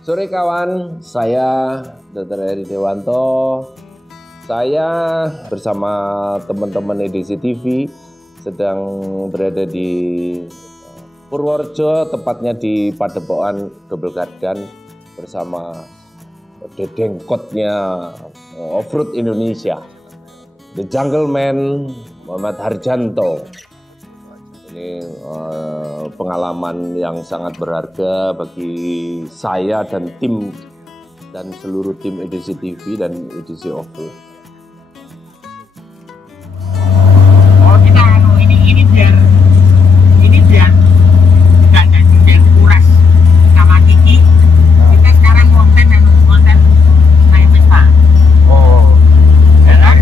Sore kawan, saya Dr. Heri Dewanto. Saya bersama teman-teman edisi TV sedang berada di Purworejo, tepatnya di Padepokan Double Garden bersama dedengkotnya Offroad Indonesia, The Jungle Man Muhammad Harjanto. Ini pengalaman yang sangat berharga bagi saya dan tim dan seluruh tim edisi TV dan edisi Offroad. Oh kita ini biar nggak jadi biar kuras sama Kiki. Kita sekarang konten naik Vespa. Oh, Ya kan?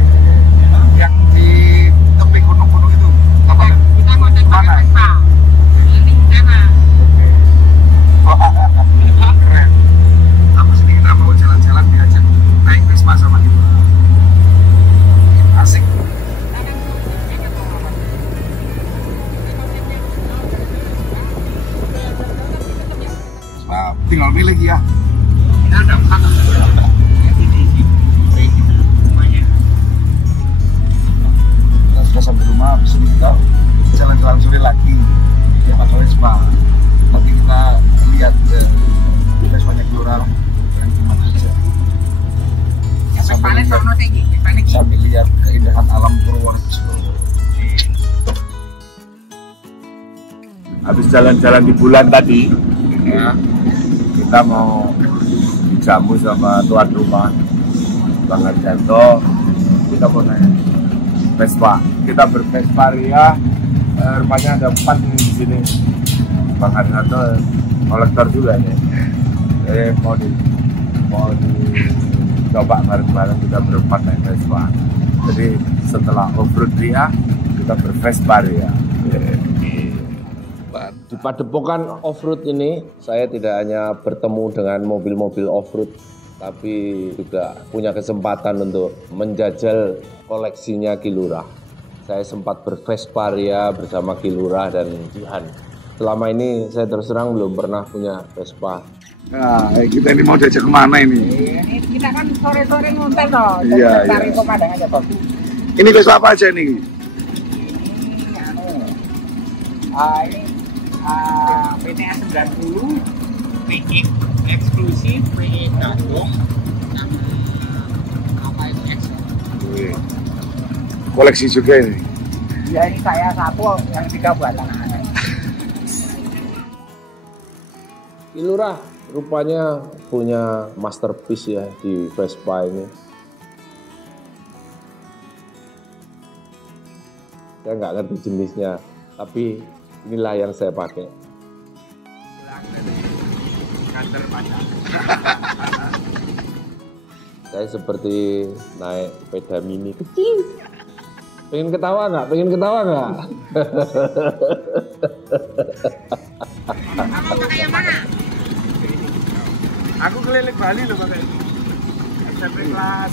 yang di tepi gunung-gunung itu apa? Kita konten pakai Vespa. Ini sana. Keren. Aku sendiri kita mau jalan-jalan diajak naik Vespa sama ibu. Asik. Nah, tinggal milih ya. Kita udah empat edisi. Semuanya. Kita sudah sampai rumah, habis ini kita jalan-jalan sore lagi di Padepokan Vespa. Nanti kita lihat Vespanya Gelora dan gimana aja. Paling sono tinggi. Sambil lihat keindahan alam Purworejo. Habis jalan-jalan di bulan tadi, ya, kita mau jamu sama tuan rumah Bang Harjanto. Kita mau naik Vespa. Kita bervespa Ria. Rupanya ada 4 di sini. Bang Harjanto kolektor juga nih. Jadi mau dicoba bareng-bareng, kita berempat naik Vespa. Jadi setelah Offroad Ria, kita bervespa Ria. Di Padepokan Offroad ini, saya tidak hanya bertemu dengan mobil-mobil offroad, tapi juga punya kesempatan untuk menjajal koleksinya Ki Lurah. Saya sempat bervespa Ria bersama Ki Lurah dan Jihan. Selama ini saya terus terang belum pernah punya Vespa. Nah, kita ini mau diajak kemana ini? Ini kita kan sore-sore ngonten toh. Iya, Cari iya. pemandangan aja bagus. Ini Vespa apa aja nih? Ini PTS 90, PX eksklusif, PX Bandung, dan apa itu X. Koleksi juga ini. Ya ini saya satu, yang 3 buat anak-anak. Ki Lurah rupanya punya masterpiece ya di Vespa ini. Saya nggak ngerti jenisnya, tapi inilah yang saya pakai. Pulang dari kantor pajak. Saya seperti naik sepeda mini kecil. Pengen ketawa nggak? Pengen ketawa nggak? Kamu pakai yang mana? Aku keliling Bali loh pakai ini. SMP kelas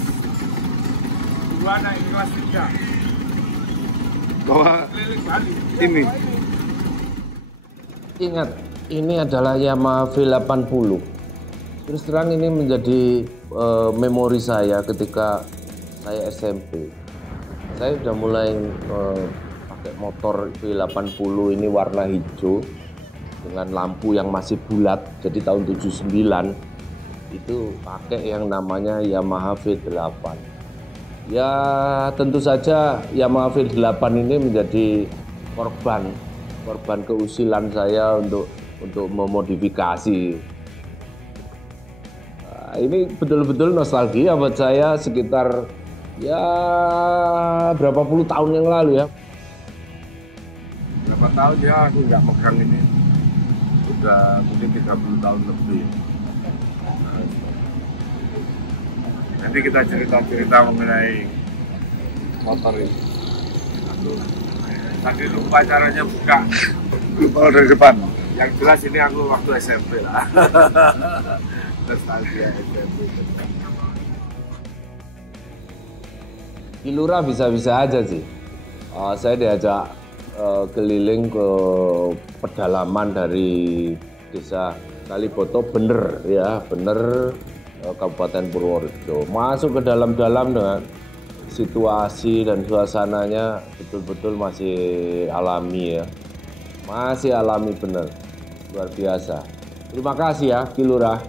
2 naik kelas 3. Bawa Keliling Bali. ini. Ingat, ini adalah Yamaha V80. Terus terang ini menjadi memori saya ketika saya SMP. Saya sudah mulai pakai motor V80 ini warna hijau dengan lampu yang masih bulat. Jadi tahun 79 itu pakai yang namanya Yamaha V8. Ya tentu saja Yamaha V8 ini menjadi korban keusilan saya untuk memodifikasi. Nah, ini betul-betul nostalgia buat saya, sekitar ya berapa puluh tahun yang lalu ya. Berapa tahun ya aku nggak megang ini. Udah mungkin 30 tahun lebih. Nanti kita cerita-cerita mengenai motor ini. Aduh, tadi lupa caranya buka. Kalau dari depan. Yang jelas ini aku waktu SMP lah. Nostalgia SMP. Ki Lurah bisa-bisa aja sih. Saya diajak keliling ke pedalaman dari desa Kaliboto bener ya, bener Kabupaten Purworejo. Masuk ke dalam-dalam dengan situasi dan suasananya betul-betul masih alami ya. Masih alami bener, luar biasa. Terima kasih ya, Ki Lurah.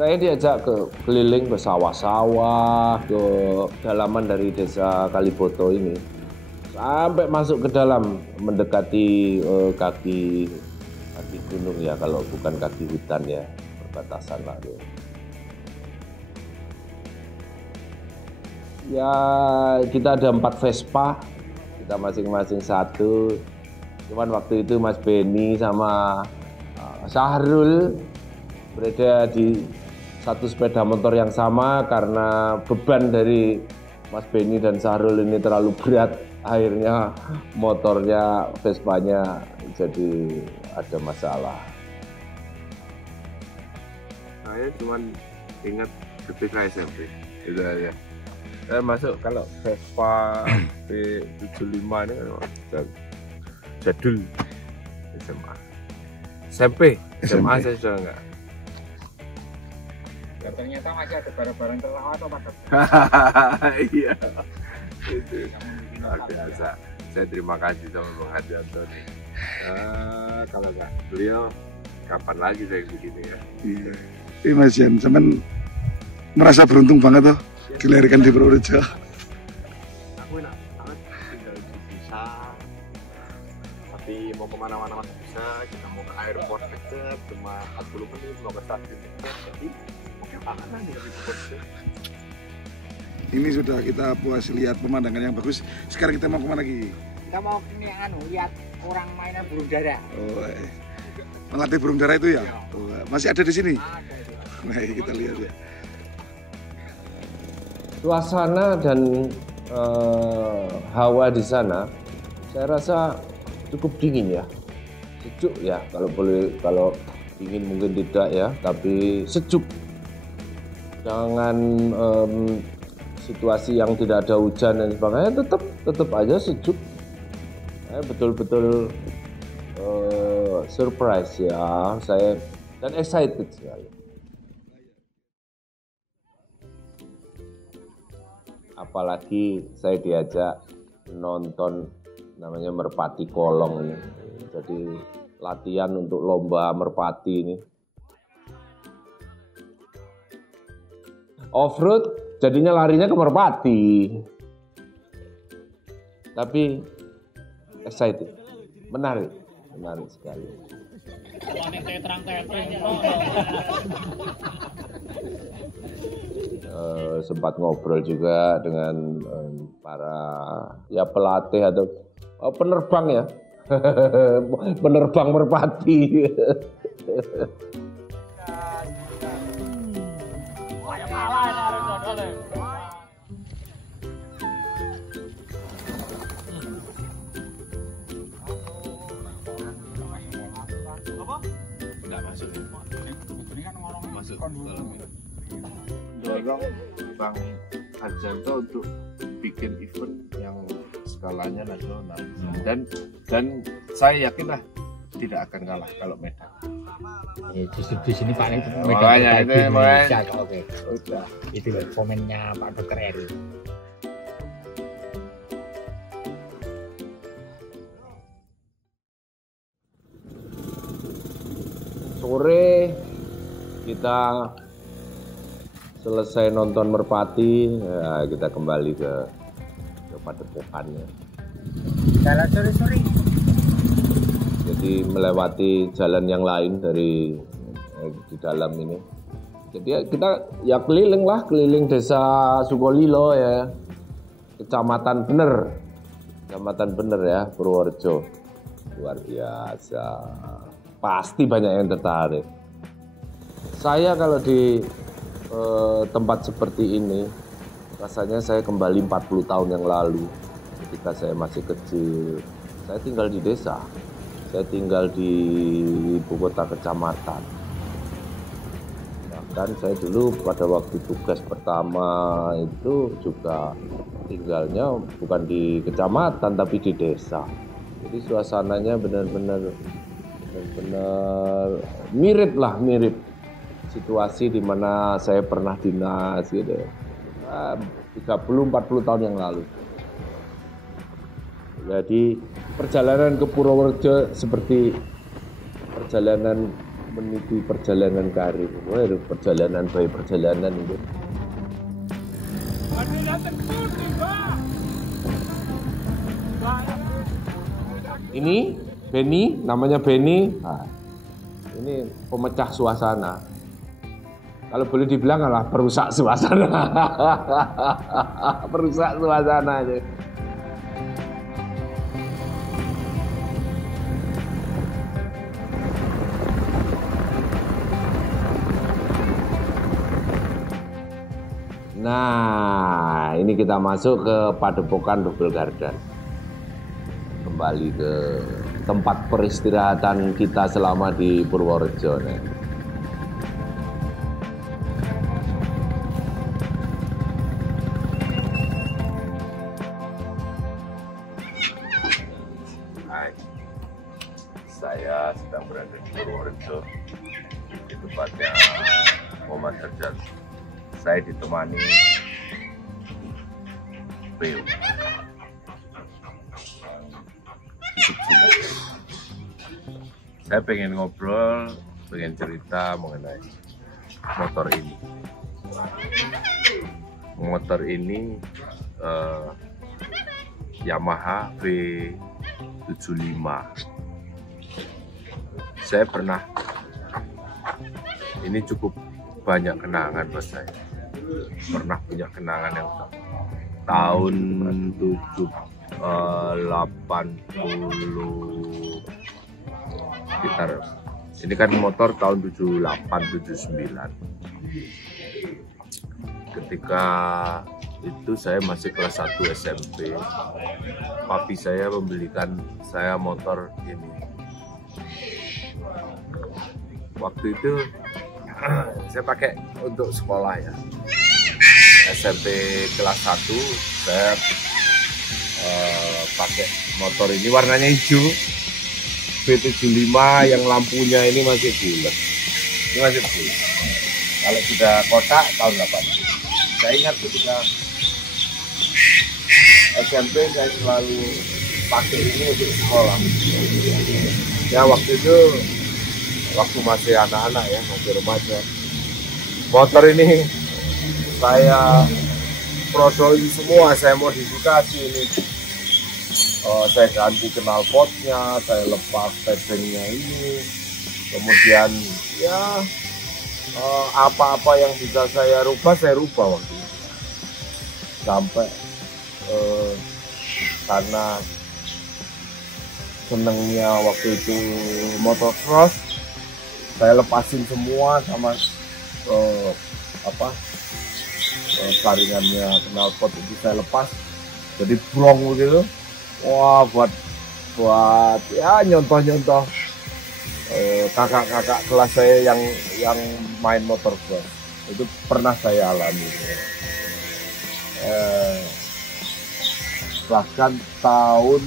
Saya diajak ke keliling ke sawah-sawah, ke dalaman dari desa Kaliboto ini. Sampai masuk ke dalam, mendekati kaki gunung ya, kalau bukan kaki hutan ya, perbatasan lah. Ya, kita ada 4 Vespa, kita masing-masing 1. Cuman waktu itu Mas Beni sama Syahrul berada di satu sepeda motor yang sama karena beban dari Mas Beni dan Syahrul ini terlalu berat. Akhirnya motornya, Vespanya jadi ada masalah. Saya cuma ingat ketika SMP. Itu aja. Saya masuk kalau Vespa B75 ini kan jadul SMA. SMA saya sudah enggak. Ya, ternyata masih ada barang-barang terlawat atau Pak? Iya. Itu luar biasa. Saya terima kasih sama Bung Hardianto nih. Kalau nggak beliau, kapan lagi saya begini ya? Iya. Ini Mas Jan, cuman merasa beruntung banget tuh dilahirkan di Purworejo. Aku enak banget tinggal di desa, tapi mau kemana-mana masih bisa. Kita mau ke airport dekat, cuma 40 menit, mau ke stasiun dekat, jadi makanan di Purworejo. Ini sudah kita puas lihat pemandangan yang bagus. Sekarang kita mau kemana lagi? Kita mau lihat orang mainan burung dara. Oh, melatih burung dara itu ya? Oh, masih ada di sini? Ada itu. Nah, kita lihat ya. Suasana dan hawa di sana, saya rasa cukup dingin ya, sejuk ya. Kalau dingin mungkin tidak ya, tapi sejuk. Jangan situasi yang tidak ada hujan dan sebagainya, tetap aja sejuk. Saya betul-betul surprise ya, saya dan excited sekali. Apalagi saya diajak nonton namanya Merpati Kolong ini, jadi latihan untuk lomba merpati ini. Off-road jadinya larinya ke merpati, tapi excited, menarik sekali. Sempat ngobrol juga dengan para ya pelatih atau penerbang ya, penerbang merpati. Dorong Bang Hardianto untuk bikin event yang skalanya nasional, dan saya yakin lah tidak akan kalah kalau Medan. Justru di sini Pak Makanya itu oke. Itu loh komennya Pak Dr. Eri. Sore kita selesai nonton merpati, ya kita kembali ke padepokannya. Jalan sore-sore. Jadi melewati jalan yang lain dari di dalam ini. Jadi kita ya keliling desa Sukolilo ya, kecamatan Bener ya, Purworejo. Luar biasa. Pasti banyak yang tertarik. Saya kalau di tempat seperti ini, rasanya saya kembali 40 tahun yang lalu. Ketika saya masih kecil, saya tinggal di desa. Saya tinggal di ibu kota kecamatan. Kan saya dulu pada waktu tugas pertama itu juga tinggalnya bukan di kecamatan tapi di desa. Jadi suasananya benar-benar mirip situasi di mana saya pernah dinas gitu. 30-40 tahun yang lalu. Jadi perjalanan ke Purworejo seperti perjalanan menuju perjalanan karir, perjalanan bayi perjalanan itu. Ini Benny, namanya Benny. Nah, ini pemecah suasana. Kalau boleh dibilang adalah perusak suasana. Perusak suasana itu. Nah, ini kita masuk ke Padepokan Double Garden. Kembali ke tempat peristirahatan kita selama di Purworejo. Hai, saya sedang berada di Purworejo, di tempatnya Muhammad Terjal. Saya ditemani Beo. Saya pengen ngobrol, pengen cerita mengenai motor ini. Motor ini Yamaha V75. Saya pernah, ini cukup banyak kenangan buat saya. Pernah punya kenangan yang tahun 80 sekitar, ini kan motor tahun 78-79. Ketika itu saya masih kelas 1 SMP. Papi saya membelikan saya motor ini. Waktu itu saya pakai untuk sekolah ya. SMP kelas 1 saya pakai motor ini, warnanya hijau, V75 yang lampunya ini masih bulat. Ini masih bulat. Kalau sudah kotak tahun 80. Saya ingat ketika SMP saya selalu pakai ini untuk sekolah. Ya waktu itu, waktu masih anak-anak ya, masih remaja. Motor ini saya prosoi semua, saya modifikasi ini. Saya ganti knalpotnya, saya lepas tebengnya ini. Kemudian ya apa-apa yang bisa saya rubah waktu itu. Sampai karena senengnya waktu itu motocross, saya lepasin semua sama saringannya knalpot itu saya lepas jadi brong begitu. Wah, buat ya nyontoh kakak-kakak kelas saya yang main motor cross itu pernah saya alami. Bahkan tahun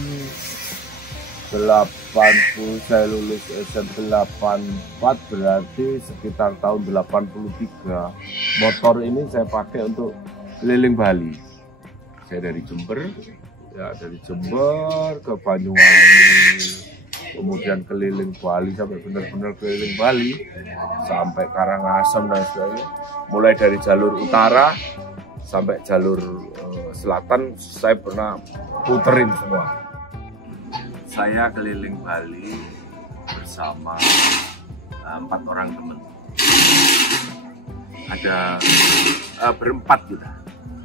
80 saya lulus SMP 84, berarti sekitar tahun 83 motor ini saya pakai untuk keliling Bali. Saya dari Jember ke Banyuwangi, kemudian keliling Bali sampai benar-benar keliling Bali sampai Karangasem dan sebagainya. Mulai dari jalur utara sampai jalur selatan saya pernah puterin semua. Saya keliling Bali bersama 4 orang teman. Ada berempat kita.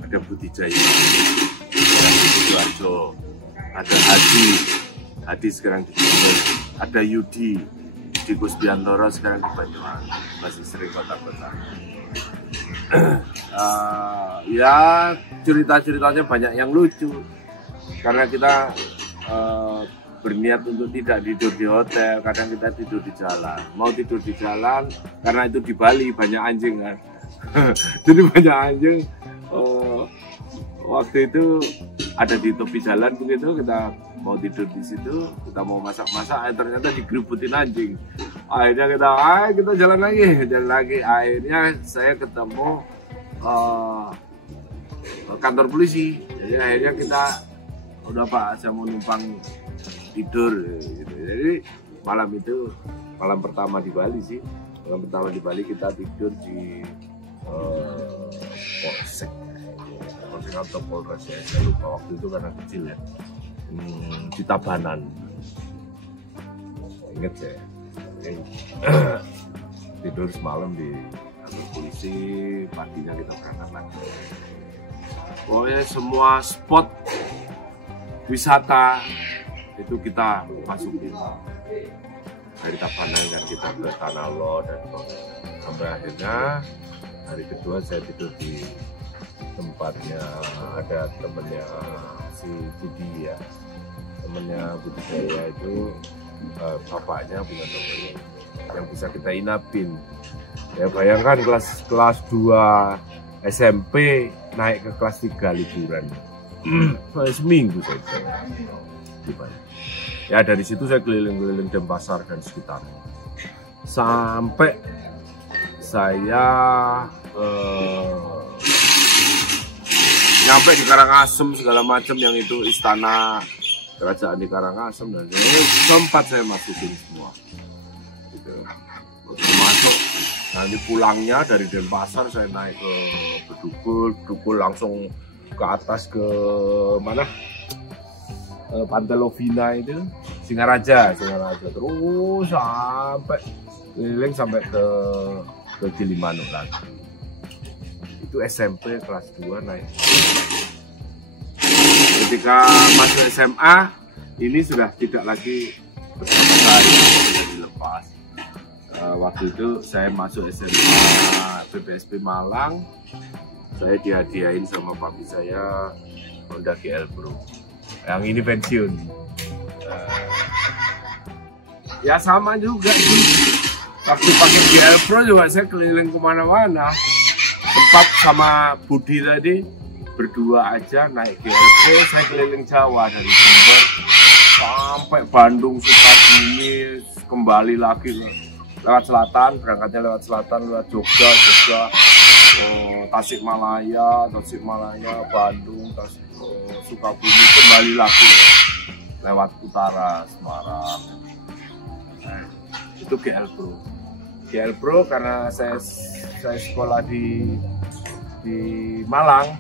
Ada Budi Jaya, ada Sidoarjo, ada Hadi sekarang di Jember, ada Yudi di Kusbiantoro sekarang di Banyuwangi, masih sering kota-kota. Ya cerita-ceritanya banyak yang lucu karena kita berniat untuk tidak tidur di hotel, kadang kita tidur di jalan. Mau tidur di jalan karena itu di Bali banyak anjing kan. Jadi banyak anjing. Waktu itu ada di tepi jalan begitu, kita mau tidur di situ, kita mau masak-masak, ternyata digeributin anjing. Akhirnya kita jalan lagi. Akhirnya saya ketemu kantor polisi. Jadi akhirnya kita udah Pak, saya mau numpang tidur gitu. Jadi malam itu malam pertama di Bali sih. Malam pertama di Bali kita tidur di Polsek atau Polres ya, saya lupa waktu itu karena kecil ya. Di Tabanan. Ingat saya. Tidur semalam di kantor polisi, paginya kita berangkat lagi. Pokoknya semua spot wisata itu kita masukin. Dari Tabanan kan kita ke Tanah Lot dan sampai akhirnya hari kedua saya tidur di tempatnya ada temennya si Budi ya, temennya Budi Jaya itu bapaknya punya temen yang bisa kita inapin. Ya bayangkan kelas 2 SMP naik ke kelas 3 liburan. Seminggu saja di Bali. Ya dari situ saya keliling-keliling Denpasar dan sekitarnya. Sampai saya nyampe di Karangasem segala macam yang itu istana kerajaan di Karangasem dan sempat saya masukin semua. Gitu. Masuk, nanti pulangnya dari Denpasar saya naik ke Bedugul langsung ke atas ke mana? Pantai Lovina itu, Singaraja terus sampai keliling sampai ke Gilimanuk lagi. Itu SMP kelas 2 naik. Ketika masuk SMA, ini sudah tidak lagi bersama saya, sudah dilepas. Waktu itu saya masuk SMA PPSP Malang, saya dihadiahin sama papi saya Honda GL Pro. Yang ini pensiun. Ya sama juga sih. Waktu pakai GL Pro juga saya keliling kemana-mana. Tempat sama Budi tadi berdua aja naik GLP, saya keliling Jawa dari Jember sampai Bandung, Sukabumi, kembali lagi lewat selatan, berangkatnya lewat selatan, lewat Jogja, Tasikmalaya, Bandung, Sukabumi, kembali lagi lewat utara Semarang. Nah, itu GL Pro karena saya sekolah di Malang.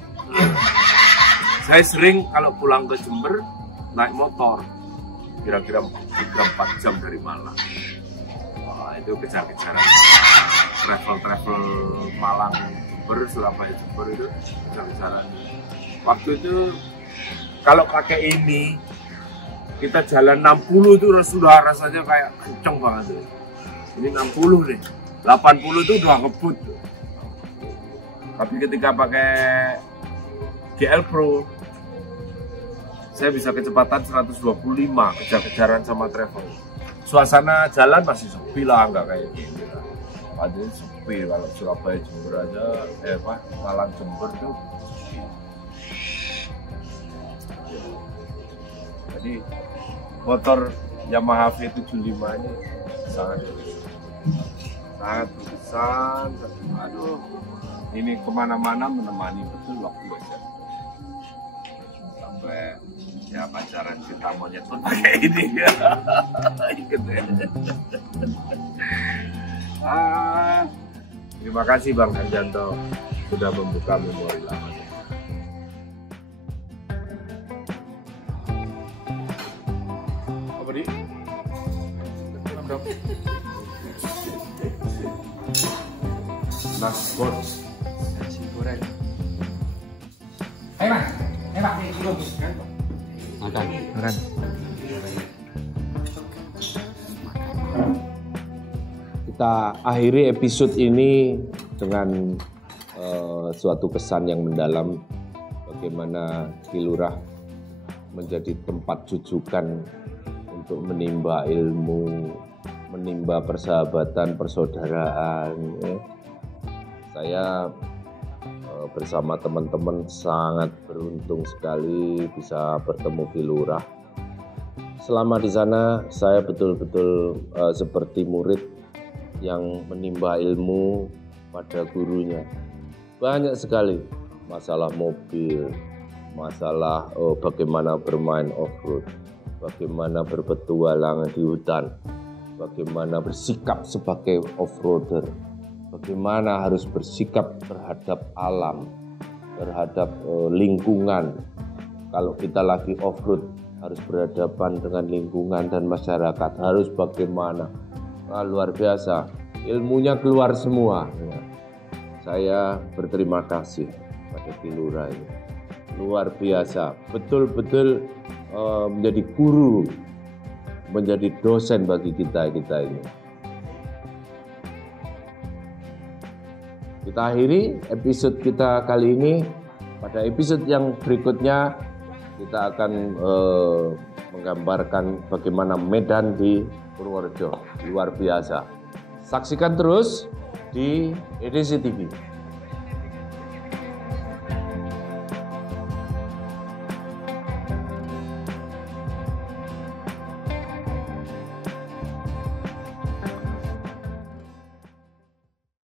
Saya sering kalau pulang ke Jember naik motor, kira-kira 3-4 jam dari Malang. Wah, itu kejar-kejaran travel Malang Jember, Surabaya Jember itu kejar-kejaran. Waktu itu kalau pakai ini kita jalan 60 itu sudah rasanya kayak kenceng banget tuh. Ini 60 nih, 80 itu udah ngebut tuh. Tapi ketika pakai GL Pro, saya bisa kecepatan 125, kejar-kejaran sama travel. Suasana jalan masih sepi lah, nggak kayak gini. Padahal sepi, kalau Surabaya Jember aja, Malang Jember tuh sepi. Jadi motor Yamaha V75 ini sangat berkesan. Aduh, ini kemana-mana menemani betul waktu aja. Sampai ya pacaran cinta monyet pun pakai ini. Ikut ya. Terima kasih Bang Harjanto sudah membuka memori lama. Apa di? Nasi goreng. Ayo Mas, Makan. Kita akhiri episode ini dengan suatu kesan yang mendalam bagaimana Kilurah menjadi tempat jujukan untuk menimba ilmu, menimba persahabatan, persaudaraan. Ya. Saya bersama teman-teman sangat beruntung sekali bisa bertemu Ki Lurah. Selama di sana saya betul-betul seperti murid yang menimba ilmu pada gurunya. Banyak sekali masalah mobil, masalah bagaimana bermain off-road, bagaimana berpetualang di hutan, bagaimana bersikap sebagai off-roader, bagaimana harus bersikap terhadap alam, terhadap lingkungan. Kalau kita lagi off-road harus berhadapan dengan lingkungan dan masyarakat, harus bagaimana. Nah, luar biasa, ilmunya keluar semua. Saya berterima kasih pada Ki Lurah ini. Luar biasa, betul-betul menjadi guru, menjadi dosen bagi kita ini. Kita akhiri episode kita kali ini. Pada episode yang berikutnya kita akan menggambarkan bagaimana medan di Purworejo. Luar biasa. Saksikan terus di EDC TV.